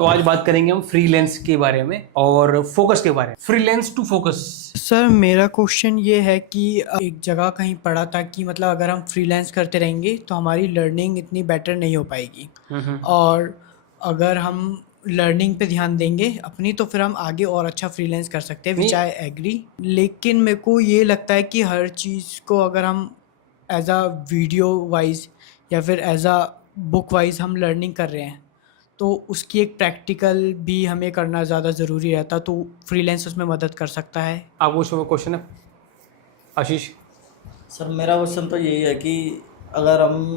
तो आज बात करेंगे हम फ्रीलांस के बारे में और फोकस के बारे में। Freelance to focus. सर मेरा क्वेश्चन ये है कि एक जगह कहीं पढ़ा था कि मतलब अगर हम फ्रीलांस करते रहेंगे तो हमारी लर्निंग इतनी बेटर नहीं हो पाएगी। और अगर हम लर्निंग पे ध्यान देंगे अपनी तो फिर हम आगे और अच्छा फ्रीलांस कर सकते हैं, विच आई एग्री। लेकिन मेरे को ये लगता है कि हर चीज़ को अगर हम एज अ वीडियो वाइज या फिर एज अ बुक वाइज हम लर्निंग कर रहे हैं तो उसकी एक प्रैक्टिकल भी हमें करना ज़्यादा ज़रूरी रहता, तो फ्रीलांस उसमें मदद कर सकता है। आपको क्वेश्चन है आशीष? सर मेरा क्वेश्चन तो यही है कि अगर हम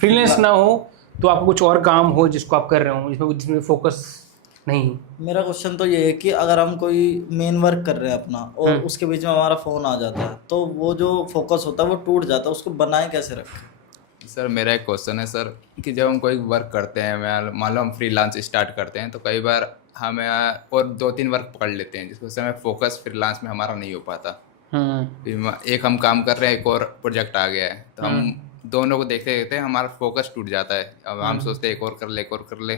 फ्रीलांस ना हो तो आपको कुछ और काम हो जिसको आप कर रहे हो जिसमें जिसमें फोकस नहीं। मेरा क्वेश्चन तो ये है कि अगर हम कोई मेन वर्क कर रहे हैं अपना और उसके बीच में हमारा फ़ोन आ जाता है तो वो जो फोकस होता है वो टूट जाता है, उसको बनाए कैसे रखें? सर मेरा एक क्वेश्चन है सर कि जब हम कोई वर्क करते हैं, मान लो हम फ्रीलांस स्टार्ट करते हैं तो कई बार हमें और 2-3 वर्क पकड़ लेते हैं जिसको से हमें फोकस फ्रीलांस में हमारा नहीं हो पाता। फिर एक हम काम कर रहे हैं, एक और प्रोजेक्ट आ गया है तो हम दोनों को देखते देखते हमारा फोकस टूट जाता है। अब हम सोचते हैं एक और कर ले, एक और कर ले,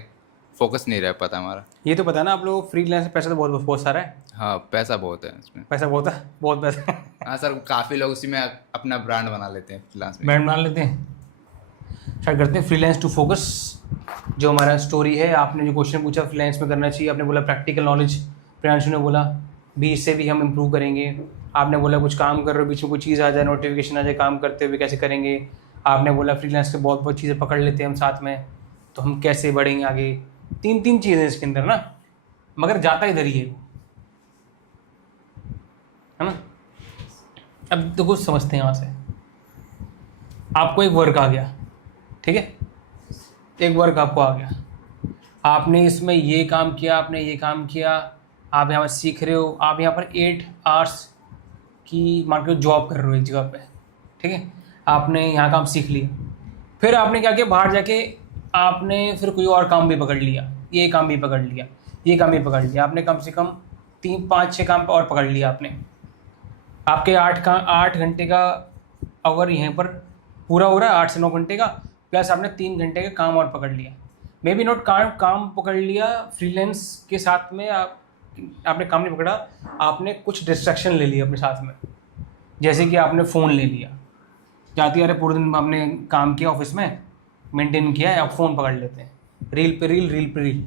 फोकस नहीं रह पाता हमारा। ये तो पता है ना आप लोग, फ्रीलांस में पैसा तो बहुत बहुत सारा है। हाँ, पैसा बहुत है इसमें। पैसा बहुत है, बहुत पैसा। हाँ सर, काफ़ी लोग उसी में अपना ब्रांड बना लेते हैं फ्रीलांस में। ब्रांड बना लेते हैं। स्टार्ट करते हैं फ्रीलांस टू फोकस। जो हमारा स्टोरी है, आपने जो क्वेश्चन पूछा फ्रीलांस में करना चाहिए, आपने बोला प्रैक्टिकल नॉलेज, प्रियांशु ने बोला भी इससे भी हम इम्प्रूव करेंगे। आपने बोला कुछ काम कर रहे हो, बीच में कोई चीज़ आ जाए, नोटिफिकेशन आ जाए, काम करते हुए कैसे करेंगे। आपने बोला फ्रीलांस के बहुत बहुत चीज़ें पकड़ लेते हैं हम साथ में, तो हम कैसे बढ़ेंगे आगे। तीन चीज़ें इसके अंदर ना, मगर जाता इधर ही है ना। अब तो कुछ समझते हैं यहाँ से। आपको एक वर्क आ गया, ठीक है, एक वर्क आपको आ गया, आपने इसमें ये काम किया, आपने ये काम किया, आप यहाँ पर सीख रहे हो, आप यहाँ पर 8 आवर्स की मान के जॉब कर रहे हो एक जगह पे, ठीक है। आपने यहाँ काम सीख लिया, फिर आपने क्या किया, बाहर जाके आपने फिर कोई और काम भी पकड़ लिया, ये काम भी पकड़ लिया, ये काम भी पकड़ लिया, आपने कम से कम 3-5-6 काम और पकड़ लिया आपने। आपके 8 घंटे का आवर यहाँ पर पूरा हो रहा है, 8 से 9 घंटे का, प्लस आपने 3 घंटे का काम और पकड़ लिया। मे बी नॉट काम पकड़ लिया फ्रीलांस के साथ में, आपने काम नहीं पकड़ा, आपने कुछ डिस्ट्रैक्शन ले लिया अपने साथ में। जैसे कि आपने फ़ोन ले लिया, जाती अरे पूरे दिन आपने काम किया ऑफिस में, मेंटेन किया है, आप फ़ोन पकड़ लेते हैं, रील पे रील, रील पे रील,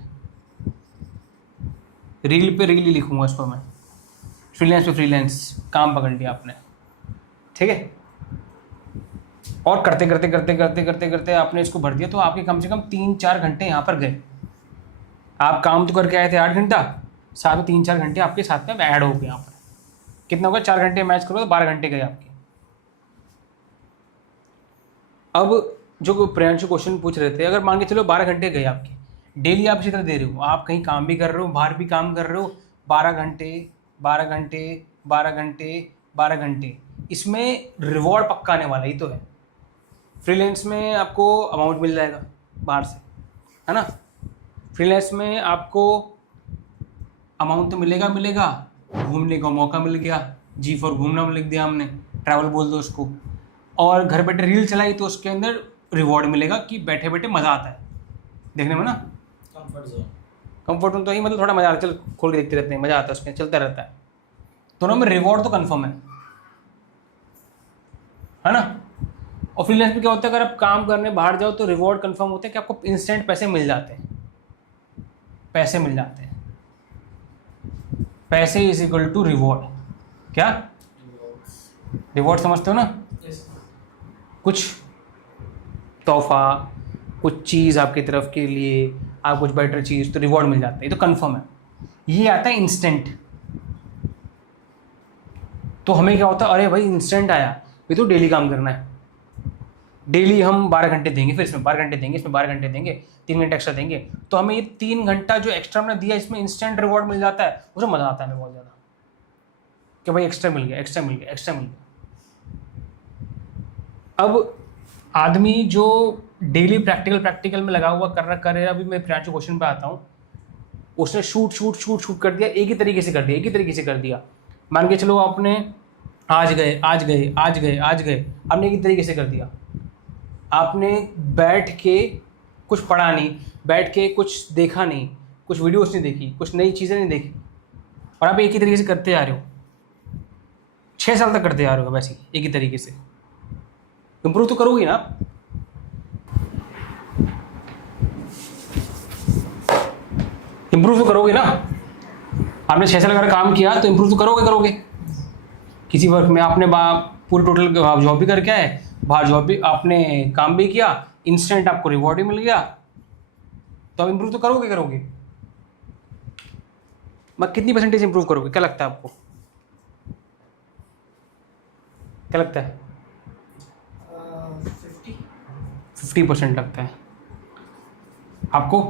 रील पे रील ही लिखूँगा इसको मैं। फ्रीलांस पे फ्रीलांस, काम पकड़ लिया आपने, ठीक है। और करते करते करते करते करते करते आपने इसको भर दिया, तो आपके कम से कम 3-4 घंटे यहाँ पर गए। आप काम तो करके आए थे 8 घंटा, साथ में 3-4 घंटे आपके साथ में ऐड हो गए यहाँ पर। कितना होगा, 4 घंटे मैच करो तो 12 घंटे गए आपके। अब जो प्रियांशु क्वेश्चन पूछ रहे थे, अगर मान के चलो 12 घंटे गए आपके, डेली आप इसी तरह दे रहे हो, आप कहीं काम भी कर रहे हो, बाहर भी काम कर रहे हो, 12 घंटे 12 घंटे 12 घंटे 12 घंटे, इसमें रिवॉर्ड पक्का आने वाला ही तो है। फ्रीलांस में आपको अमाउंट मिल जाएगा बाहर से, है ना। फ्रीलांस में आपको अमाउंट तो मिलेगा, घूमने का मौका मिल गया, जी फॉर घूमना लिख दिया हमने, ट्रैवल बोल दो उसको, और घर बैठे रील चलाई तो उसके अंदर रिवॉर्ड मिलेगा कि बैठे बैठे मज़ा आता है देखने में ना। कंफर्ट जोन तो ही मतलब थोड़ा मज़ा आता है, चल खोल के देखते रहते हैं, मज़ा आता है उसमें, चलता रहता है। दोनों में रिवॉर्ड तो कंफर्म है ना। और फ्रीलांस में क्या होता है, अगर आप काम करने बाहर जाओ तो रिवॉर्ड कंफर्म होता है कि आपको इंस्टेंट पैसे मिल जाते हैं, पैसे मिल जाते हैं। पैसे इज इक्वल टू रिवॉर्ड। क्या रिवॉर्ड समझते हो ना? कुछ तोहफा, कुछ चीज़ आपकी तरफ के लिए, आप कुछ बेटर चीज़, तो रिवॉर्ड मिल जाता है, ये तो कंफर्म है। ये आता है इंस्टेंट। तो हमें क्या होता है, अरे भाई इंस्टेंट आया, ये तो डेली काम करना है, डेली हम 12 घंटे देंगे, फिर इसमें 12 घंटे देंगे, इसमें 12 घंटे देंगे, 3 घंटे एक्स्ट्रा देंगे, तो हमें ये 3 घंटा जो एक्स्ट्रा हमने दिया इसमें इंस्टेंट रिवॉर्ड मिल जाता है, उसमें मज़ा आता है हमें बहुत ज़्यादा कि भाई एक्स्ट्रा मिल गया, एक्स्ट्रा मिल गया, एक्स्ट्रा मिल गया। अब आदमी जो डेली प्रैक्टिकल में लगा हुआ कर रहा है, अभी मैं प्रियांशु क्वेश्चन पे आता हूँ, उसने शूट कर दिया, एक ही तरीके से कर दिया। मान के चलो आपने आज गए, आपने एक ही तरीके से कर दिया। आपने बैठ के कुछ पढ़ा नहीं, बैठ के कुछ देखा नहीं, कुछ वीडियोस नहीं देखी, कुछ नई चीज़ें नहीं देखी, और आप एक ही तरीके से करते आ रहे हो, 6 साल तक करते आ रहे हो वैसे ही एक ही तरीके से, इम्प्रूव तो करोगे ना आप। इम्प्रूव तो करोगे ना, आपने 6 साल अगर काम किया तो इम्प्रूव तो करोगे। किसी वर्क में आपने पूरे टोटल जॉब भी करके आए, बाहर जॉब भी आपने काम भी किया, इंस्टेंट आपको रिवॉर्ड भी मिल गया, तो आप इम्प्रूव तो करोगे। मैं कितनी परसेंटेज इम्प्रूव करोगे, क्या लगता है आपको, क्या लगता है? 50% लगता है आपको?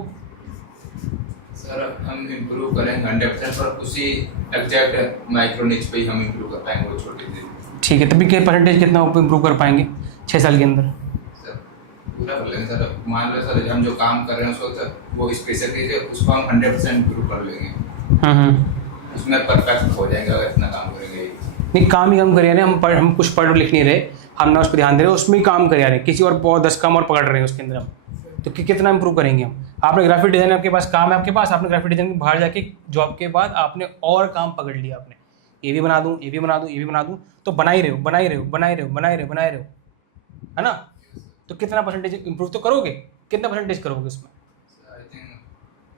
सर हम इम्प्रूव करेंगे 100%, पर उसी एग्जैक्ट माइक्रो निच पे ही हम इम्प्रूव कर पाएंगे वो छोटी सी। ठीक है, तभी क्या परसेंटेज कितना इम्प्रूव कर पाएंगे 6 साल के अंदर? सर पूरा कर लेंगे सर, मान लो सर हम जो काम कर रहे हैं उसको सर वो स्पेसिफिक है, उसको हम 100% इम्प्रूव कर लेंगे, उसमें परफेक्ट हो जाएंगे अगर इतना काम करेंगे। नहीं, काम ही हम कर रहे हैं, हम कुछ पढ़ लिख नहीं रहे, हम ना उस पर ध्यान दे रहे हैं, उसमें ही काम कर रहे हैं, किसी और बहुत 10 काम और पकड़ रहे हैं उसके अंदर हम, तो कितना इंप्रूव करेंगे हम? आपने ग्राफिक डिज़ाइन आपके पास काम है, आपके पास आपने ग्राफिक डिज़ाइन बाहर जाके जॉब के बाद आपने और काम पकड़ लिया, आपने ये भी बना दूँ, ये भी बना दूँ, ये भी बना दूँ, तो बना ही रहे हो, है ना? तो कितना परसेंटेज इंप्रूव तो करोगे, कितना परसेंटेज करोगे उसमें? आई थिंक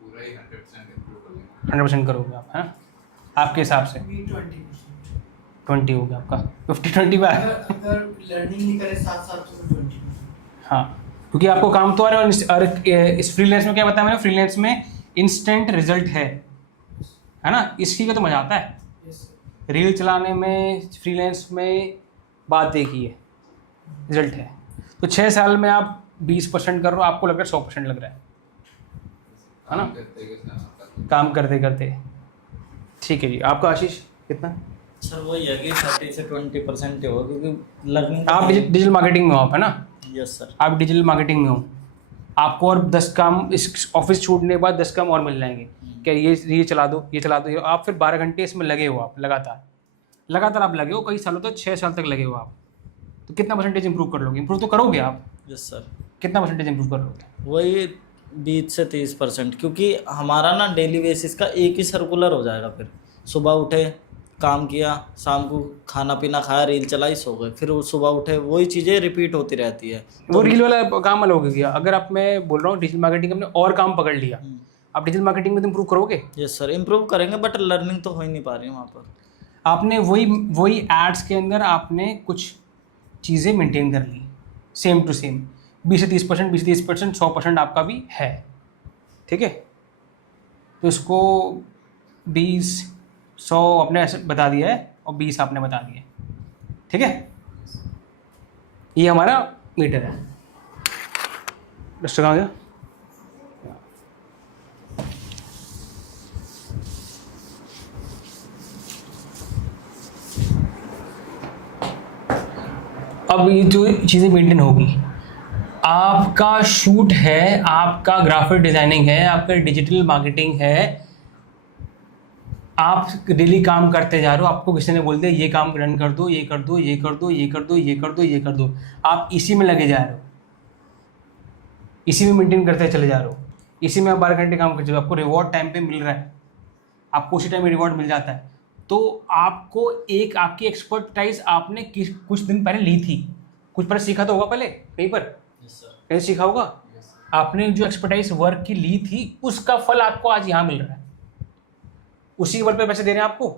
पूरा ही 100% इम्प्रूव कर लेंगे। 100% करोगे आप, है ना? आपके हिसाब से 20 हो गया आपका, 50-20 में अगर लर्निंग नहीं करे साथ तो 20। हाँ, क्योंकि आपको काम तो आ रहा है, और इस फ्रीलांस में क्या बताया मैंने, फ्रीलांस में इंस्टेंट रिजल्ट है ना? इसकी का तो मजा आता है। रील चलाने में, फ्रीलांस में बात एक ही है, रिजल्ट है। तो 6 साल में आप 20% कर रहे हो, आपको लग रहा है 100% लग रहा है ना? काम करते करते। ठीक है जी, आपका आशीष कितना? सर वही है कि 30 से 20% ही होगा, क्योंकि लर्निंग आप डिजिटल मार्केटिंग में हो आप, है ना? Yes sir. आप डिजिटल मार्केटिंग में हो, आपको और 10 काम इस ऑफिस छूटने के बाद 10 काम और मिल जाएंगे, क्या ये चला दो, ये चला दो, आप फिर 12 घंटे इसमें लगे हो, आप लगातार आप लगे हो, कई सालों तक 6 साल तक लगे हो आप, तो कितना परसेंटेज इंप्रूव कर लोगे? इंप्रूव तो करोगे आप। Yes sir. कितना परसेंटेज इंप्रूव कर लोगे? वही 20 से 30%, क्योंकि हमारा ना डेली बेसिस का एक ही सर्कुलर हो जाएगा। फिर सुबह उठे, काम किया, शाम को खाना पीना खाया, रील चलाई, सो गए, फिर वो सुबह उठे, वही चीज़ें रिपीट होती रहती है। वो रील वाला काम अलग हो गया। अगर आप, मैं बोल रहा हूँ डिजिटल मार्केटिंग आपने और काम पकड़ लिया, आप डिजिटल मार्केटिंग में तो इंप्रूव करोगे। यस सर, इम्प्रूव करेंगे, बट लर्निंग तो हो ही नहीं पा रही है वहाँ पर। आपने वही एड्स के अंदर आपने कुछ चीज़ें मेंटेन कर ली, सेम टू सेम 20 से 30%, 100% आपका भी है, ठीक है? तो इसको 20-100 आपने ऐसे बता दिया है, और 20 आपने बता दिया, ठीक है? ये हमारा मीटर है। डस्टर कहाँ गया? अब ये जो चीज़ें मेंटेन होगी, आपका शूट है, आपका ग्राफिक डिज़ाइनिंग है, आपका डिजिटल मार्केटिंग है, आप डेली काम करते जा रहे हो, आपको किसी ने बोल दिया ये काम रन कर दो, ये कर दो, ये कर दो, ये कर दो, ये कर दो, ये कर दो, आप इसी में लगे जा रहे हो, इसी में मेंटेन करते चले जा रहे हो, इसी में आप 12 घंटे काम करते हो, आपको रिवॉर्ड टाइम पे मिल रहा है, आपको उसी टाइम में रिवॉर्ड मिल जाता है। तो आपको एक आपकी एक्सपर्टाइज आपने कुछ दिन पहले ली थी, कुछ पर सीखा तो होगा पहले कहीं पर, कहीं सीखा होगा आपने, जो एक्सपर्टाइज वर्क की ली थी उसका फल आपको आज यहाँ मिल रहा है, उसी के बल पे पैसे दे रहे हैं आपको,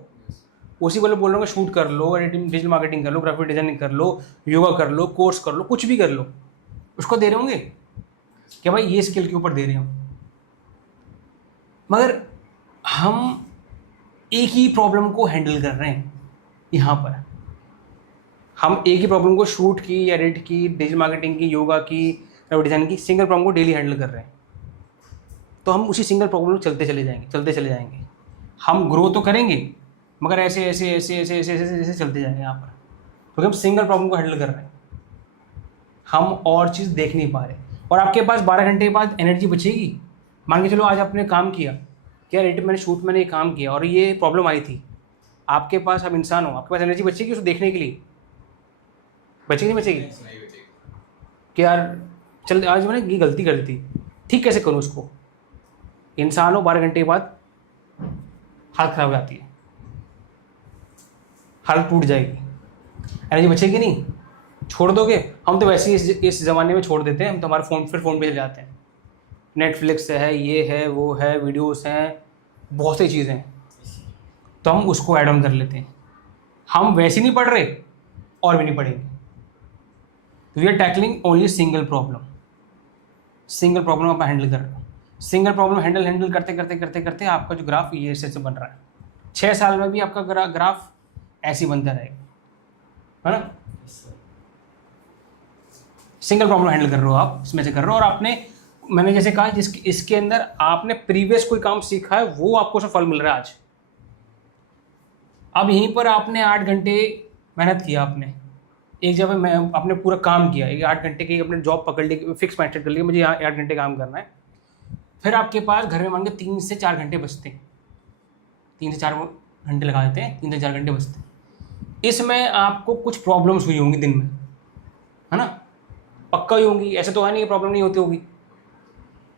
उसी बल पे बोल रहे हैं शूट कर लो, एडिटिंग, डिजिटल मार्केटिंग कर लो, ग्राफिक डिजाइनिंग कर लो, योगा कर लो, कोर्स कर लो, कुछ भी कर लो, उसको दे रहे होंगे कि भाई ये स्किल के ऊपर दे रहे हो। मगर हम एक ही प्रॉब्लम को हैंडल कर रहे हैं यहाँ पर, हम एक ही प्रॉब्लम को, शूट की, एडिट की, डिजिटल मार्केटिंग की, योगा की, डिज़ाइन की, सिंगल प्रॉब्लम को डेली हैंडल कर रहे हैं। तो हम उसी सिंगल प्रॉब्लम चलते चले जाएंगे, हम ग्रो तो करेंगे मगर ऐसे ऐसे ऐसे ऐसे ऐसे ऐसे ऐसे चलते जाएंगे यहाँ पर, क्योंकि हम सिंगल प्रॉब्लम को हैंडल कर रहे हैं, हम और चीज़ देख नहीं पा रहे। और आपके पास 12 घंटे के बाद एनर्जी बचेगी, मान के चलो आज आपने काम किया, क्या एडिट मैंने शूट मैंने ये काम किया और ये प्रॉब्लम आई थी, आपके पास, आप इंसान हो, आपके पास एनर्जी बचेगी उसको देखने के लिए? बचेगी नहीं बचेगी? कि यार चल आज मैंने ये गलती कर दी थी, ठीक कैसे करूँ उसको, इंसान हो 12 घंटे के बाद हालत खराब हो जाती है, हालत टूट जाएगी, एनर्जी बचेगी नहीं, छोड़ दोगे। हम तो वैसे ही इस ज़माने में छोड़ देते हैं, हम तो हमारे फ़ोन पे चले जाते हैं, नेटफ्लिक्स है, ये है, वो है, वीडियोस हैं, बहुत सी चीज़ें हैं, तो हम उसको ऐड ऑन कर लेते हैं। हम वैसे नहीं पढ़ रहे और भी नहीं पढ़ेंगे। तो we are tackling only single problem आप हैंडल कर रहे हो। सिंगल प्रॉब्लम हैंडल करते करते करते करते आपका जो ग्राफ ये ऐसे बन रहा है, 6 साल में भी आपका ग्राफ ऐसे ही बनता रहेगा, है ना। सिंगल प्रॉब्लम हैंडल कर रहे हो आप, इसमें से कर रहे हो, और आपने, मैंने जैसे कहा, इसके अंदर आपने प्रीवियस कोई काम सीखा है, वो आपको उसका फल मिल रहा है आज। अब यहीं पर आपने 8 घंटे मेहनत किया, आपने एक जगह में आपने पूरा काम किया, एक 8 घंटे की अपने जॉब पकड़ ली, फिक्स माइंड सेट कर लिया, मुझे यहाँ 8 घंटे काम करना है। फिर आपके पास घर में मान के 3 से 4 घंटे बचते हैं, 3 से 4 घंटे लगा देते हैं, 3 से 4 घंटे बचते हैं। इसमें आपको कुछ प्रॉब्लम्स हुई होंगी दिन में, है ना, पक्का ही होंगी, ऐसे तो है नहीं प्रॉब्लम नहीं होती होगी।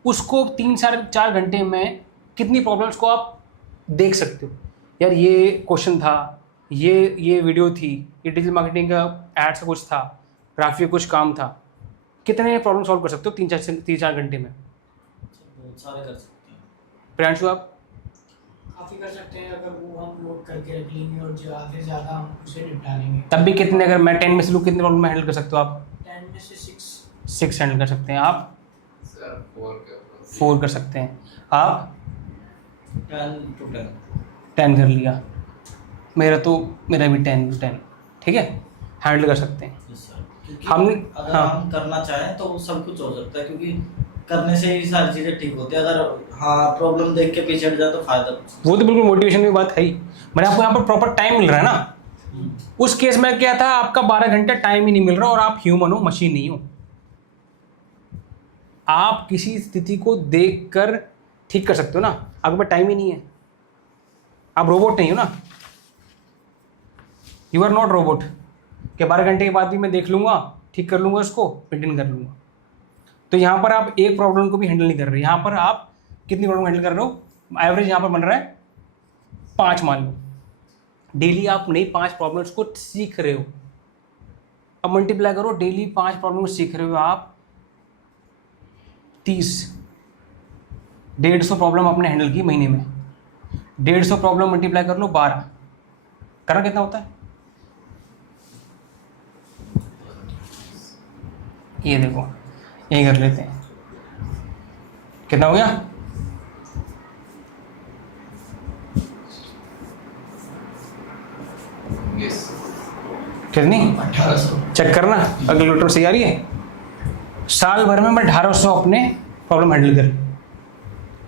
उसको 3 से 4 घंटे में कितनी प्रॉब्लम्स को आप देख सकते हो। यार ये क्वेश्चन था, ये वीडियो थी, ये डिजिटल मार्केटिंग का एड से कुछ था, ग्राफिक कुछ काम था, कितने प्रॉब्लम सॉल्व कर सकते हो 3-4 घंटे में। बहुत सारे कर सकते हैं। प्रियांशु आप काफ़ी कर सकते हैं अगर वो हम नोट करके रख लेंगे और ज़्यादा से ज़्यादा हम उसे निपटा लेंगे। तब भी कितने, अगर मैं 10 में से लूँ, कितने प्रॉब्लम हैंडल कर सकते हो आप? 10 में से 6 हैंडल कर सकते हैं आप। सर 4 कर सकते हैं आप। 10 to 10 10 कर लिया, मेरा भी 10 to 10, ठीक है, हैंडल कर सकते हैं। Yes, sir. क्योंकि हमने, अगर हाँ, हम करना चाहें तो सब कुछ हो सकता है, क्योंकि करने से ही सारी चीजें ठीक होती है। अगर हाँ प्रॉब्लम देख के पीछे हट जाए तो फायदा कुछ। वो तो बिल्कुल मोटिवेशन की बात है ही। मैंने आपको यहाँ पर प्रॉपर टाइम मिल रहा है ना। उस केस में क्या था, आपका 12 घंटे टाइम ही नहीं मिल रहा, और आप ह्यूमन हो, मशीन नहीं हो। आप किसी स्थिति को देखकर ठीक कर सकते हो ना, आपके पास टाइम ही नहीं है, आप रोबोट नहीं हो ना। यू आर नॉट रोबोट कि 12 घंटे के बाद भी मैं देख लूंगा, ठीक कर लूंगा, उसको मेंटेन कर लूंगा। तो यहाँ पर आप एक प्रॉब्लम को भी हैंडल नहीं कर रहे, यहाँ पर आप कितनी प्रॉब्लम हैंडल कर रहे हो। एवरेज यहाँ पर बन रहा है 5 मान लो। डेली आप नई 5 प्रॉब्लम्स को सीख रहे हो। अब मल्टीप्लाई करो, डेली 5 प्रॉब्लम सीख रहे हो आप, 30, 150 प्रॉब्लम आपने हैंडल की महीने में। 150 प्रॉब्लम मल्टीप्लाई कर लो 12, करना कितना होता है? ये देखो, यही कर लेते हैं, कितना हो गया? यस कितनी? 1800। चेक करना कैलकुलेटर सही आ रही है। साल भर में मैं 1800 अपने प्रॉब्लम हैंडल कर ली,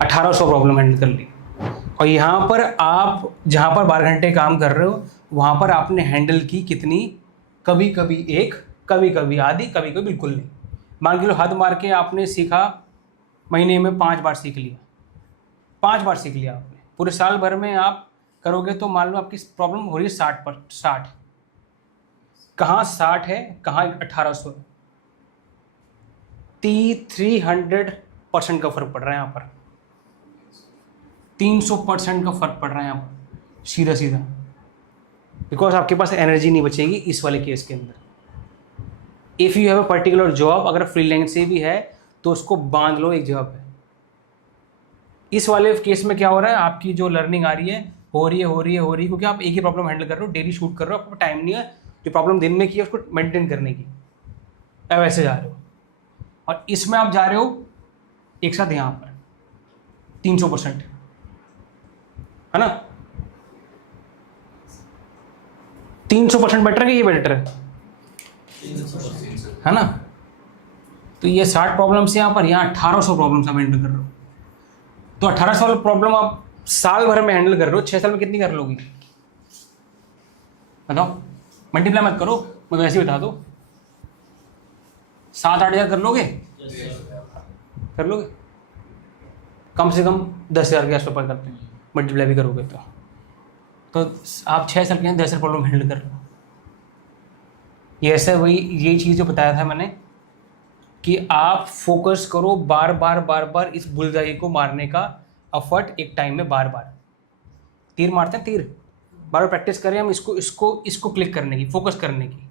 1800 प्रॉब्लम हैंडल कर ली। और यहाँ पर आप जहाँ पर 12 घंटे काम कर रहे हो, वहाँ पर आपने हैंडल की कितनी? कभी कभी 1, कभी कभी आधी, कभी कभी बिल्कुल नहीं। मान के लो हद मार के आपने सीखा, महीने में 5 बार सीख लिया, 5 बार सीख लिया आपने। पूरे साल भर में आप करोगे तो मान लो आपकी प्रॉब्लम हो रही है 60। कहाँ 60 है, कहाँ 1800 है। 300% का फर्क पड़ रहा है यहाँ पर, 300% का फर्क पड़ रहा है यहाँ पर, सीधा सीधा। बिकॉज आपके पास एनर्जी नहीं बचेगी इस वाले केस के अंदर। If you have a particular job, अगर फ्रीलांस से भी है तो उसको बांध लो एक जगह पे। इस वाले केस में क्या हो रहा है, आपकी जो लर्निंग आ रही है हो रही है क्योंकि आप एक ही प्रॉब्लम हैंडल कर रहे हो, डेली शूट कर रहे हो, आपको टाइम नहीं है जो प्रॉब्लम दिन में की है उसको मेंटेन करने की। अब ऐसे जा रहे हो, और इसमें आप जा रहे हो एक साथ यहाँ पर 300%, है ना। 300% बेटर है कि ये बेटर है ना। तो ये 60 प्रॉब्लम्स यहाँ पर, यहाँ 1800 प्रॉब्लम्स आप हैंडल कर रहे हो। तो 1800 प्रॉब्लम आप साल भर में हैंडल कर रहे हो, 6 साल में कितनी कर लोगी बताओ? मल्टीप्लाई मत करो, मैं वैसे ही बता दो। 7-8 हज़ार कर लोगे? कर लोगे? कम से कम 10,000 के आसपास करते हैं, मल्टीप्लाई भी करोगे तो आप 6 साल के अंदर 10 प्रॉब्लम हैंडल कर लो। ये ऐसा वही ये चीज़ जो बताया था मैंने कि आप फोकस करो बार बार इस बुलजाई को मारने का, एफर्ट एक टाइम में बार बार। तीर मारते हैं, तीर बार बार प्रैक्टिस करें हम इसको क्लिक करने की, फोकस करने की,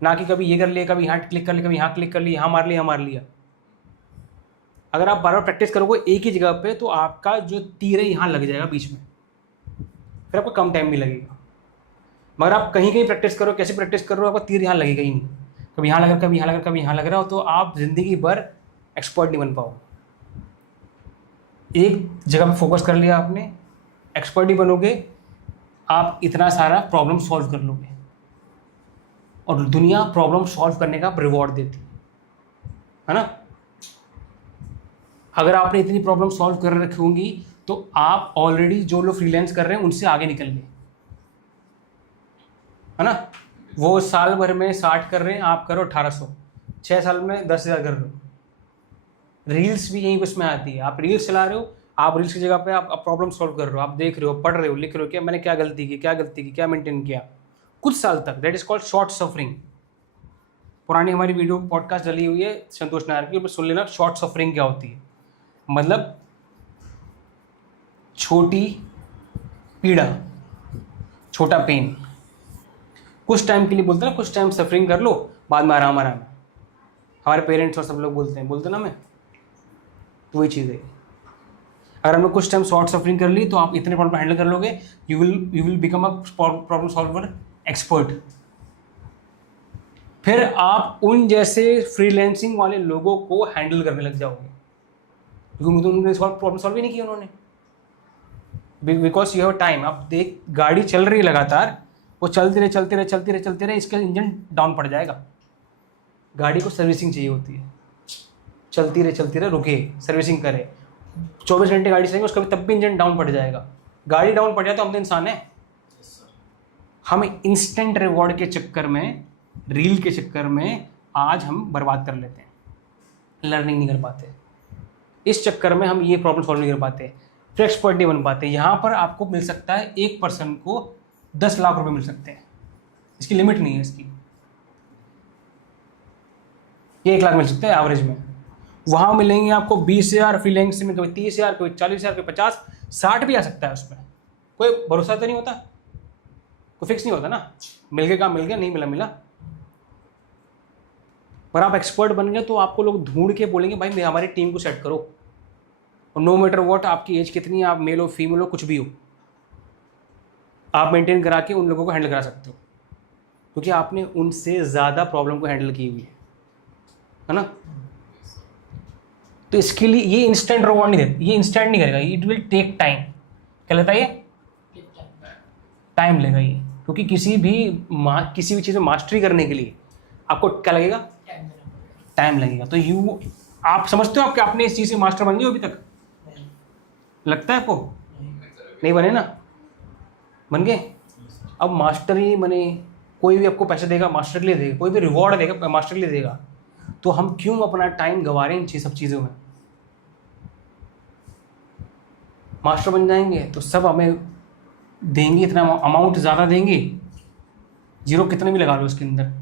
ना कि कभी ये कर लिया, कभी यहाँ क्लिक कर लिया, कभी यहाँ क्लिक कर लिया, यहाँ मार लिया, यहाँ मार लिया। अगर आप बार बार प्रैक्टिस करोगे एक ही जगह पे तो आपका जो तीर है यहाँ लग जाएगा बीच में, फिर आपको कम टाइम भी लगेगा। मगर आप कहीं कहीं प्रैक्टिस करो, कैसे प्रैक्टिस कर रहे हो, आपका तीर यहाँ लगेगा ही नहीं। कभी यहाँ लग रहा, कभी यहाँ लग रहा, कभी यहाँ लग रहा हो, तो आप जिंदगी भर एक्सपर्ट नहीं बन पाओ। एक जगह पे फोकस कर लिया आपने, एक्सपर्ट ही बनोगे, आप इतना सारा प्रॉब्लम सॉल्व कर लोगे, और दुनिया प्रॉब्लम सॉल्व करने का रिवॉर्ड देती है ना। अगर आपने इतनी प्रॉब्लम सॉल्व कर रखी होंगी तो आप ऑलरेडी जो लोग फ्रीलांस कर रहे हैं उनसे आगे निकल गए, है ना। वो साल भर में 60 कर रहे हैं, आप करो 1800, 6 साल में 10,000 कर रहे हो। रील्स भी यहीं उसमें आती है, आप रील्स चला रहे हो, आप रील्स की जगह पे आप प्रॉब्लम सॉल्व कर रहे हो, आप देख रहे हो, पढ़ रहे हो, लिख रहे हो, क्या मैंने क्या गलती की, क्या मेंटेन किया कुछ साल तक। That is called short suffering. पुरानी हमारी वीडियो पॉडकास्ट डली हुई है संतोष नायर की, सुन लेना शॉर्ट सफरिंग क्या होती है। मतलब छोटी पीड़ा, छोटा पेन, कुछ टाइम के लिए बोलते हैं ना, कुछ टाइम सफरिंग कर लो, बाद में आराम आराम। हमारे पेरेंट्स और सब लोग बोलते ना, मैं तो वही चीज़ है। अगर हमने कुछ टाइम शॉर्ट सफरिंग कर ली तो आप इतने प्रॉब्लम हैंडल कर लोगे, you will become a problem solver expert. फिर आप उन जैसे फ्रीलैंसिंग वाले लोगों को हैंडल करने लग जाओगे, क्योंकि उन्होंने प्रॉब्लम सॉल्व ही नहीं की उन्होंने, बिकॉज यू हैव टाइम। अब देख गाड़ी चल रही है लगातार, वो चलते रहे, इसका इंजन डाउन पड़ जाएगा। गाड़ी को सर्विसिंग चाहिए होती है, चलती रहे, रुके, सर्विसिंग करे। 24 घंटे गाड़ी चलेंगे, उसका भी तब भी इंजन डाउन पड़ जाएगा। गाड़ी डाउन पड़ जाए तो हम तो इंसान हैं। हम इंस्टेंट रिवॉर्ड के चक्कर में, रील के चक्कर में आज हम बर्बाद कर लेते हैं, लर्निंग नहीं कर पाते। इस चक्कर में हम ये प्रॉब्लम सॉल्व नहीं कर पाते, फिर एक्सपर्ट नहीं बन पाते। यहाँ पर आपको मिल सकता है एक पर्सन को 10 लाख रुपए मिल सकते हैं, इसकी लिमिट नहीं है इसकी। ये 1 लाख मिल सकता है एवरेज में, वहाँ मिलेंगे आपको 20,000 फ्रीलांसिंग में, कभी 30,000, कोई 40,000, कोई 50, 60 भी आ सकता है। उसमें कोई भरोसा तो नहीं होता, कोई फिक्स नहीं होता ना, मिल गया काम मिल गया, नहीं मिला। पर आप एक्सपर्ट बन गए तो आपको लोग ढूंढ के बोलेंगे भाई हमारी टीम को सेट करो, और नो मैटर व्हाट, आपकी एज कितनी है, आप मेल हो फीमेल हो, कुछ भी हो, आप मेंटेन करा के उन लोगों को हैंडल करा सकते हो, क्योंकि आपने उनसे ज़्यादा प्रॉब्लम को हैंडल की हुई है ना। तो इसके लिए ये इंस्टेंट रिवॉर्ड नहीं देता, ये इंस्टेंट नहीं करेगा, इट विल टेक टाइम। क्या लेता है ये? टाइम लेगा ये, क्योंकि किसी भी चीज़ में मास्टरी करने के लिए आपको क्या लगेगा? टाइम लगेगा। तो आप समझते हो आपने इस चीज़ से मास्टर बन गए हो अभी तक? लगता है आपको? नहीं बने ना? बन गए? अब मास्टर ही बने, कोई भी आपको पैसे देगा मास्टर के लिए देगा, कोई भी रिवॉर्ड देगा मास्टर के लिए देगा, तो हम क्यों अपना टाइम गंवा रहे हैं इन सब चीज़ों में? मास्टर बन जाएंगे तो सब हमें देंगे, इतना अमाउंट ज़्यादा देंगे, जीरो कितने भी लगा लो उसके अंदर,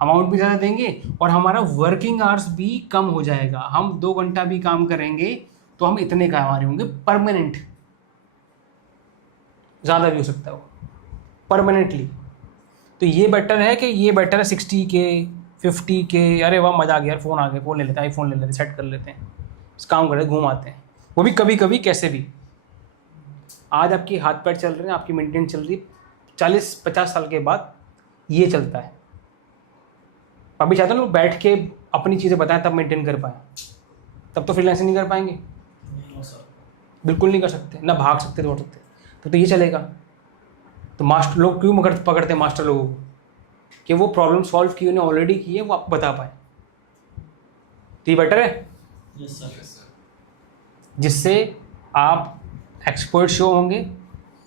अमाउंट भी ज़्यादा देंगे, और हमारा वर्किंग आवर्स भी कम हो जाएगा। हम 2 घंटा भी काम करेंगे तो हम इतने का हमारे होंगे परमानेंट, ज़्यादा भी हो सकता है वो परमानेंटली। तो ये बेटर है कि ये बेटर है 60K 50K। अरे वाह मज़ा आ गया यार, फ़ोन आ गया, फ़ोन ले लेते हैं, आईफोन ले लेते हैं, सेट कर लेते हैं, इस काम करते घूम आते हैं, वो भी कभी कभी कैसे भी। आज आपकी हाथ पैर चल रहे हैं, आपकी मेंटेन चल रही है, 40-50 साल के बाद ये चलता है। अभी चाहते हैं लोग बैठ के अपनी चीज़ें बताएं तब मेंटेन कर पाएँ, तब तो फ्रीलांसिंग नहीं कर पाएंगे, बिल्कुल नहीं कर सकते, ना भाग सकते दौड़ सकते, तो ये चलेगा। तो मास्टर लोग क्यों पकड़ते हैं मास्टर लोगों को? कि वो प्रॉब्लम सॉल्व की उन्हें ऑलरेडी की है, वो आपको बता पाए, तो ये बेटर है। Yes sir. जिससे आप एक्सपर्ट शो होंगे,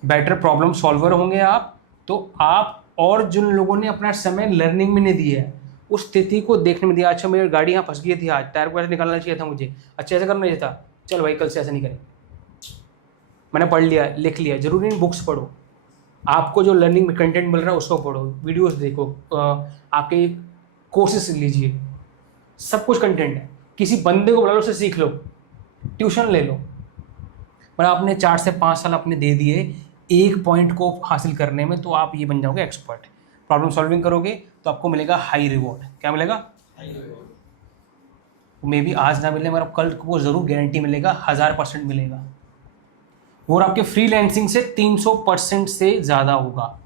बेटर प्रॉब्लम सॉल्वर होंगे आप। तो आप और जिन लोगों ने अपना समय लर्निंग में नहीं दिया है, उस स्थिति को देखने में दिया, अच्छा मेरी गाड़ी यहाँ फंस गई थी, आज टायर को ऐसे निकालना चाहिए था मुझे, अच्छा ऐसा करना चाहिए था, चल भाई कल से ऐसा नहीं करें, मैंने पढ़ लिया लिख लिया। जरूरी नहीं बुक्स पढ़ो, आपको जो लर्निंग में कंटेंट मिल रहा है उसको पढ़ो, वीडियोस देखो, आपके कोर्सेस लीजिए, सब कुछ कंटेंट है। किसी बंदे को बुला लो, उससे सीख लो, ट्यूशन ले लो, पर आपने 4 से 5 साल अपने दे दिए एक पॉइंट को हासिल करने में, तो आप ये बन जाओगे एक्सपर्ट। प्रॉब्लम सॉल्विंग करोगे तो आपको मिलेगा हाई रिवॉर्ड। क्या मिलेगा? मे बी आज ना मिले मगर कल को ज़रूर गारंटी मिलेगा, 1000% मिलेगा। वो आपके फ्रीलांसिंग से 300% से ज़्यादा होगा।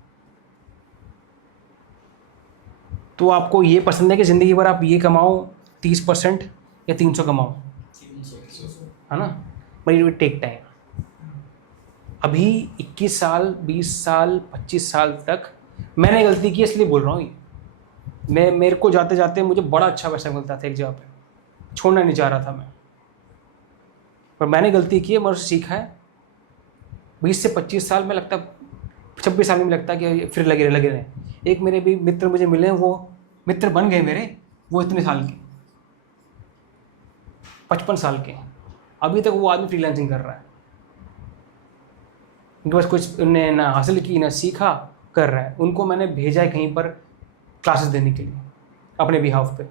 तो आपको ये पसंद है कि ज़िंदगी भर आप ये कमाओ 30% या 300 कमाओ, है ना? But it will take time. अभी 21 साल 20 साल 25 साल तक मैंने गलती की, इसलिए बोल रहा हूँ। मेरे को जाते जाते मुझे बड़ा अच्छा पैसा मिलता था एक जगह पे, छोड़ना नहीं चाह रहा था मैं, पर मैंने गलती की है, मैं उससे सीखा है। 20 से 25 साल में लगता, 26 साल में लगता कि फिर लगे रहे। एक मेरे भी मित्र मुझे मिले, वो मित्र बन गए मेरे, वो इतने साल के 55 साल के, अभी तक वो आदमी फ्रीलांसिंग कर रहा है। उनके पास कुछ उन्हें ना हासिल की ना सीखा, कर रहा है। उनको मैंने भेजा है कहीं पर क्लासेस देने के लिए अपने बिहाफ पे,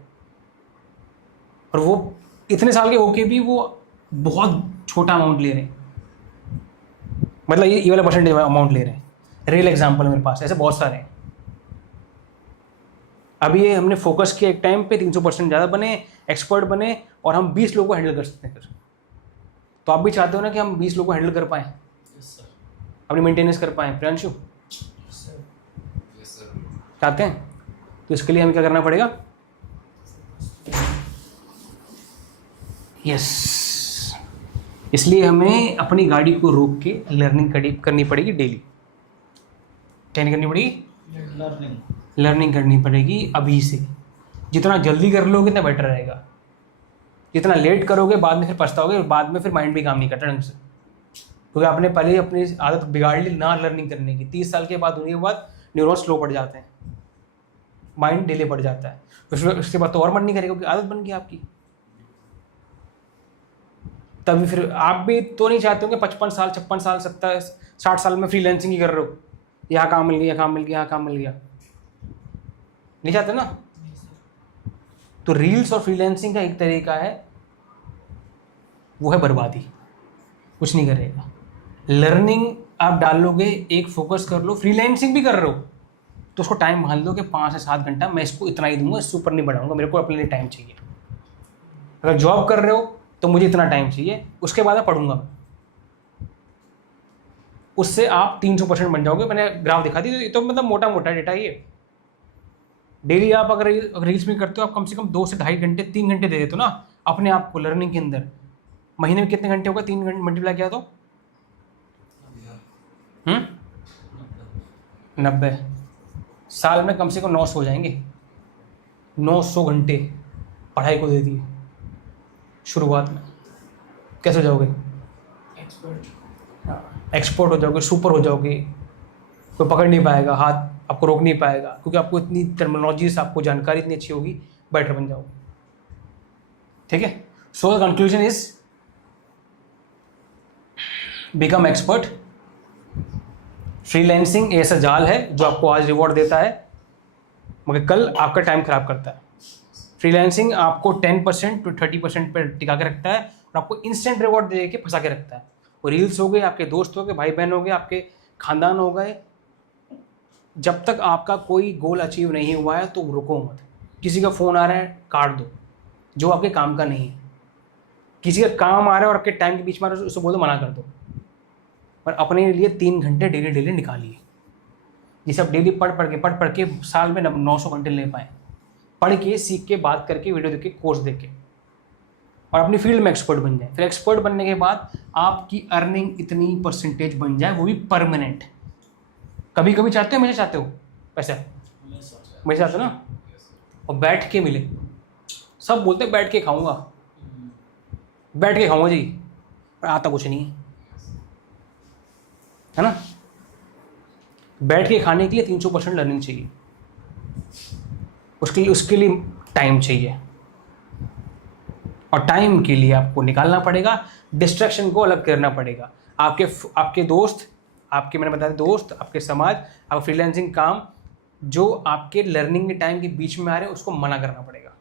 और वो इतने साल के होके भी वो बहुत छोटा अमाउंट ले रहे हैं, मतलब ये वाला परसेंटेज अमाउंट ले रहे हैं। रियल एग्जाम्पल है मेरे पास, ऐसे बहुत सारे हैं। अभी ये हमने फोकस किया एक टाइम पे, 300% ज़्यादा बने, एक्सपर्ट बने, और हम 20 लोगों को हैंडल कर सकते हैं फिर। तो आप भी चाहते हो ना कि हम 20 लोगों को हैंडल कर पाएँ, अपनी मेंटेनेंस कर पाएँ, प्रियांशु? चाहते हैं? तो इसके लिए हमें क्या करना पड़ेगा? यस, इसलिए हमें अपनी गाड़ी को रोक के लर्निंग करनी पड़ेगी डेली। क्या नहीं करनी पड़ेगी? लर्निंग करनी पड़ेगी अभी से। जितना जल्दी कर लोगे उतना बेटर रहेगा। जितना लेट करोगे बाद में फिर पछताओगे, और बाद में फिर माइंड भी काम नहीं करता ढंग से, क्योंकि आपने पहले ही अपनी आदत बिगाड़ ली ना लर्निंग करने की। 30 साल के बाद होने के बाद न्यूरॉन स्लो पड़ जाते हैं, माइंड डिले पड़ जाता है, उसके बाद तो और मन नहीं करेगा, क्योंकि आदत बन गई आपकी। तभी फिर आप भी तो नहीं चाहते हो कि 55 साल 56 साल 70 60 साल में फ्रीलांसिंग ही कर रहे हो, यहाँ काम मिल गया, यहाँ काम मिल गया, यहाँ काम मिल गया, नहीं चाहते ना? तो रील्स और फ्रीलांसिंग का एक तरीका है, वो है बर्बादी, कुछ नहीं करेगा। लर्निंग आप डालोगे, एक फोकस कर लो। फ्रीलांसिंग भी कर रहे हो तो उसको टाइम मान लो कि 5 से 7 घंटा मैं इसको इतना ही दूंगा, इससे ऊपर नहीं बढ़ाऊंगा, मेरे को अपने लिए टाइम चाहिए। अगर जॉब कर रहे हो तो मुझे इतना टाइम चाहिए, उसके बाद मैं पढ़ूंगा। उससे आप 300% बन जाओगे। मैंने ग्राफ दिखा दी, ये तो मतलब मोटा मोटा डेटा ही है। डेली आप अगर रील्स में करते हो, आप कम से कम 2 से 2.5 घंटे 3 घंटे दे देते हो ना अपने आप को लर्निंग के अंदर। महीने में कितने घंटे होगा? 3 घंटे मल्टीप्लाई किया तो 90। साल में कम से कम 900 हो जाएंगे। 900 घंटे पढ़ाई को दे दिए शुरुआत में। कैसे हो जाओगे? एक्सपर्ट हो जाओगे, सुपर हो जाओगे। कोई पकड़ नहीं पाएगा, हाथ आपको रोक नहीं पाएगा, क्योंकि आपको इतनी टर्मिनोलॉजी से आपको जानकारी इतनी अच्छी होगी, बेटर बन जाओगे। ठीक है? So the conclusion is become expert. Freelancing ऐसा जाल है जो आपको आज रिवॉर्ड देता है मगर कल आपका टाइम खराब करता है। फ्रीलांसिंग आपको 10% to 30% पर टिका के रखता है और आपको इंस्टेंट रिवॉर्ड दे के फंसा के रखता है। वो रील्स हो गए, आपके दोस्त हो गए, भाई बहन हो गए, आपके खानदान हो गए। जब तक आपका कोई गोल अचीव नहीं हुआ है तो रुको मत। किसी का फ़ोन आ रहा है काट दो, जो आपके काम का नहीं है। किसी का काम आ रहा है और आपके टाइम के बीच में आ रहा है, उसको बोलो मना कर दो। पर अपने लिए 3 घंटे डेली निकालिए, जिसे आप डेली पढ़ के साल में 900 घंटे ले पाएँ। पढ़ के, सीख के, बात करके, वीडियो देख के, कोर्स देख के, और अपनी फील्ड में एक्सपर्ट बन जाए। फिर एक्सपर्ट बनने के बाद आपकी अर्निंग इतनी परसेंटेज बन जाए, वो भी परमानेंट। कभी कभी चाहते हो, मुझे चाहते हो पैसा, मुझे चाहते हो ना, और बैठ के मिले। सब बोलते हैं बैठ के खाऊंगा जी, पर आता कुछ नहीं है ना। बैठ के खाने के लिए 300% लर्निंग चाहिए, उसके लिए टाइम चाहिए, और टाइम के लिए आपको निकालना पड़ेगा। डिस्ट्रैक्शन को अलग करना पड़ेगा। आपके दोस्त, आपके मैंने बताया दोस्त, आपके समाज, आपका फ्रीलांसिंग काम जो आपके लर्निंग के टाइम के बीच में आ रहे हैं, उसको मना करना पड़ेगा,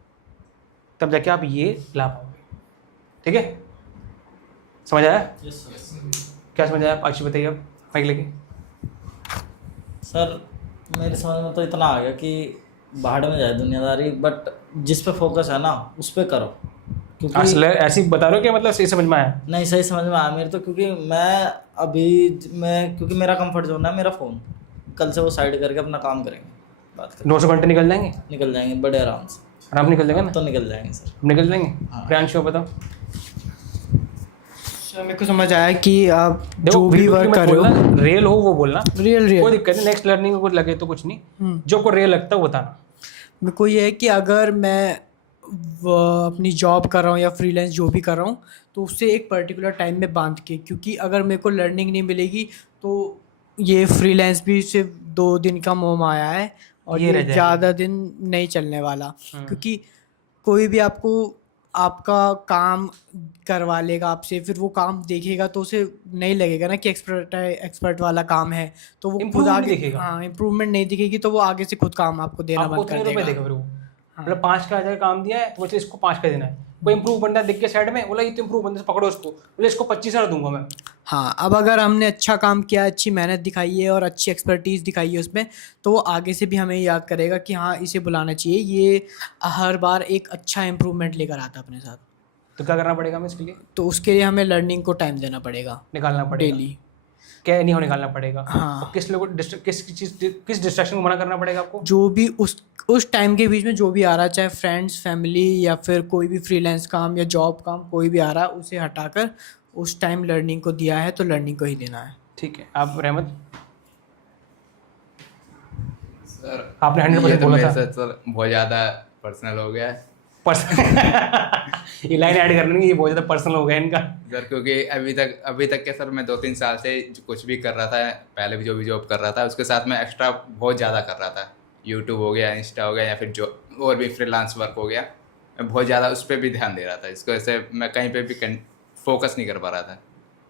तब जाके आप ये ला पाओगे। ठीक है? समझ आया? Yes sir. क्या समझ आया आप? अच्छी बताइए आप, माइक लेके। सर मेरे समझ में तो इतना आ गया कि भाड़ में जाए दुनियादारी, बट जिस पे फोकस है ना उस पे करो, क्योंकि असल ऐसे ही बता रहे हो क्या, मतलब सही समझ में आया? नहीं सही समझ में आया मेरे तो, क्योंकि क्योंकि मेरा कंफर्ट जोन है मेरा फ़ोन, कल से वो साइड करके अपना काम करेंगे, बात करेंगे, 900 घंटे निकल जाएंगे, निकल जाएंगे बड़े आराम से। आराम निकल जाएगा ना? तो निकल जाएंगे सर। निकल जाएंगे। हाँ। प्रियांशु बताओ। सर मेरे को समझ आया कि आप देखो, जो भी बिल्कुल वर्क मत कर रहे हो बोलना, रियल हो वो बोलना, रियल कोई दिक्कत नहीं। नेक्स्ट लर्निंग को कुछ लगे तो कुछ नहीं, जो को रियल लगता है वो बताना। मेरे को ये है कि अगर मैं अपनी जॉब कर रहा हूँ या फ्रीलांस जो भी कर रहा हूँ तो उससे एक पर्टिकुलर टाइम में बांध के, क्योंकि अगर मेरे को लर्निंग नहीं मिलेगी तो ये फ्रीलांस भी सिर्फ 2 दिन का मोह माया है और ये रह ये जाएगा। ज़्यादा दिन नहीं चलने वाला, क्योंकि कोई भी आपको आपका काम करवा लेगा आपसे, फिर वो काम देखेगा तो उसे नहीं लगेगा ना कि एक्सपर्ट वाला काम है, तो वो खुद Improvement आगे, नहीं दिखेगा। हाँ इम्प्रूवमेंट नहीं दिखेगी तो वो आगे से खुद काम आपको देना आपको बंद उतने कर रुपए देगा। देगा फिर वो, मतलब 5 का 1000 काम दिया है तो बोले इसको 5 का देना है। कोई इंप्रूव बंदा दिख के साइड में बोला ये तो इंप्रूव बंदे से पकड़ो उसको, बोले इसको 25,000 दूंगा मैं। हाँ, अब अगर हमने अच्छा काम किया, अच्छी मेहनत दिखाई है और अच्छी एक्सपर्टीज़ दिखाई है उसमें, तो वो आगे से भी हमें याद करेगा कि हाँ इसे बुलाना चाहिए, ये हर बार एक अच्छा इम्प्रूवमेंट लेकर आता है अपने साथ। तो क्या करना पड़ेगा हमें इसके लिए? तो उसके लिए हमें लर्निंग को टाइम देना पड़ेगा, निकालना पड़ेगा डेली। क्या नहीं हो, निकालना पड़ेगा। हाँ। और किस लोगों को किस डिस्ट्रैक्शन को मना करना पड़ेगा आपको? जो भी उस टाइम के बीच में जो भी आ रहा है, चाहे फ्रेंड्स, फैमिली या फिर कोई भी फ्रीलांस काम या जॉब काम कोई भी आ रहा है, उसे हटाकर उस टाइम लर्निंग को दिया है तो लर्निंग को ही देना है। ठीक है। आप रहमत, सर आपने 100% ये तो बोला मेरे था। साथ सर बहुत ज़्यादा पर्सनल हो गया है ये लाइन ऐड करनी, ये बहुत ज़्यादा पर्सनल हो गया इनका। सर, क्योंकि अभी तक के सर मैं 2-3 साल से जो कुछ भी कर रहा था, पहले भी जो भी जॉब कर रहा था उसके साथ मैं एक्स्ट्रा बहुत ज़्यादा कर रहा था। यूट्यूब हो गया, इंस्टा हो गया, या फिर जो और भी फ्रीलांस वर्क हो गया, मैं बहुत ज़्यादा उस पर भी ध्यान दे रहा था। इसको ऐसे मैं कहीं पे भी फोकस नहीं कर पा रहा था।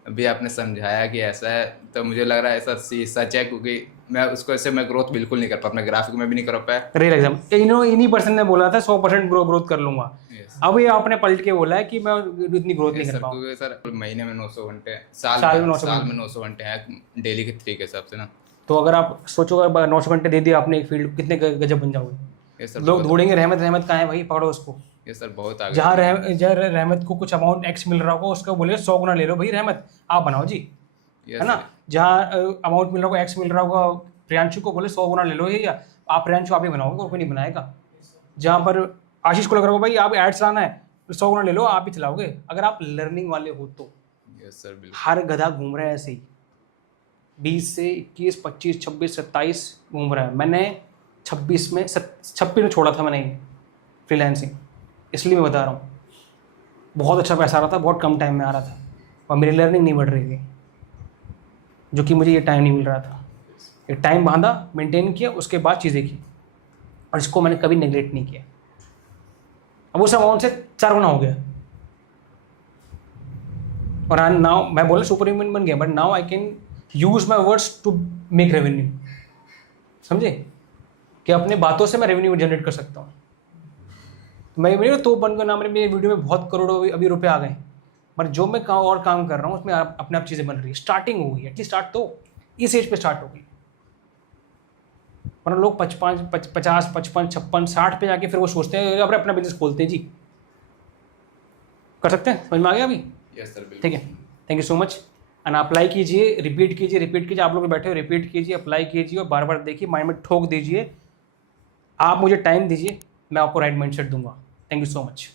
अभी आपने समझाया कि ऐसा है तो मुझे लग रहा है ऐसा सच है, क्योंकि मैं उसको ऐसे मैं ग्रोथ बिल्कुल नहीं कर पा, अपने ग्राफिक में भी नहीं कर पाया। रियल एग्जाम इन्हीं पर्सन ने बोला था 100% ग्रोथ कर लूंगा। Yes. अब ये आपने पलट के बोला है कि मैं इतनी ग्रोथ नहीं कर सर, पाऊंगा। क्योंकि सर महीने में 900 घंटे, साल साल में में 900 घंटे हैं डेली के 3 के हिसाब से ना। तो अगर आप सोचो अगर 900 घंटे दे दिए आपने एक फील्ड, कितने गजब बन जाओगे। ये सर लोग ढूंढेंगे रहमत कहाँ है भाई, पकड़ो उसको। ये सर बहुत आगे। जहाँ रहमत को कुछ अमाउंट एक्स मिल रहा होगा उसका बोले 100 गुना ले लो भाई रहमत, आप बनाओ जी, Yes, है ना। जहाँ अमाउंट मिल रहा होगा, एक्स मिल रहा होगा, प्रियांशु को बोले 100 गुना ले लो, या आप प्रियांशु आप ही बनाओगे और कोई नहीं बनाएगा। जहाँ पर आशीष को लग रहा होगा भाई आप एड्स लाना है, 100 गुना ले लो, आप ही चलाओगे। अगर आप लर्निंग वाले हो तो यस सर बिल्कुल। हर गधा घूम रहा है ऐसे ही, 20 से 21, 25, 26, 27 घूम रहा है। मैंने 26 में 26 में छोड़ा था मैंने फ्रीलांसिंग, इसलिए मैं बता रहा हूँ। बहुत अच्छा पैसा आ रहा था, बहुत कम टाइम में आ रहा था, और मेरी लर्निंग नहीं बढ़ रही थी, जो कि मुझे ये टाइम नहीं मिल रहा था। एक टाइम बांधा, मेंटेन किया, उसके बाद चीज़ें की, और इसको मैंने कभी नेगलेक्ट नहीं किया। अब उस अमाउंट से 4 गुना हो गया, और नाउ मैं बोला सुपर ह्यूमन बन गया, but now I can use my words to make revenue. समझे कि अपने बातों से मैं रेवेन्यू जनरेट कर सकता हूँ। मैं मेरे तो बन गया ना, मेरे वीडियो में बहुत करोड़ों अभी रुपए आ गए, पर जो मैं काम कर रहा हूँ उसमें अपने आप चीज़ें बन रही है। स्टार्टिंग हो गई है, एटलीस्ट स्टार्ट तो इस एज पे स्टार्ट हो गई, वरना लोग 50, 55, 56, 60 पे जाके फिर वो सोचते हैं अब अपना बिजनेस खोलते हैं जी। कर सकते हैं, समझ में आ गया अभी? यस सर बिल्कुल। ठीक है, thank you so much. And apply कीजिए, रिपीट कीजिए। आप लोग बैठे हो, रिपीट कीजिए, अप्लाई कीजिए, और बार बार देखिए, माइंड में ठोक दीजिए। आप मुझे टाइम दीजिए, मैं आपको राइट माइंडसेट दूंगा। Thank you so much.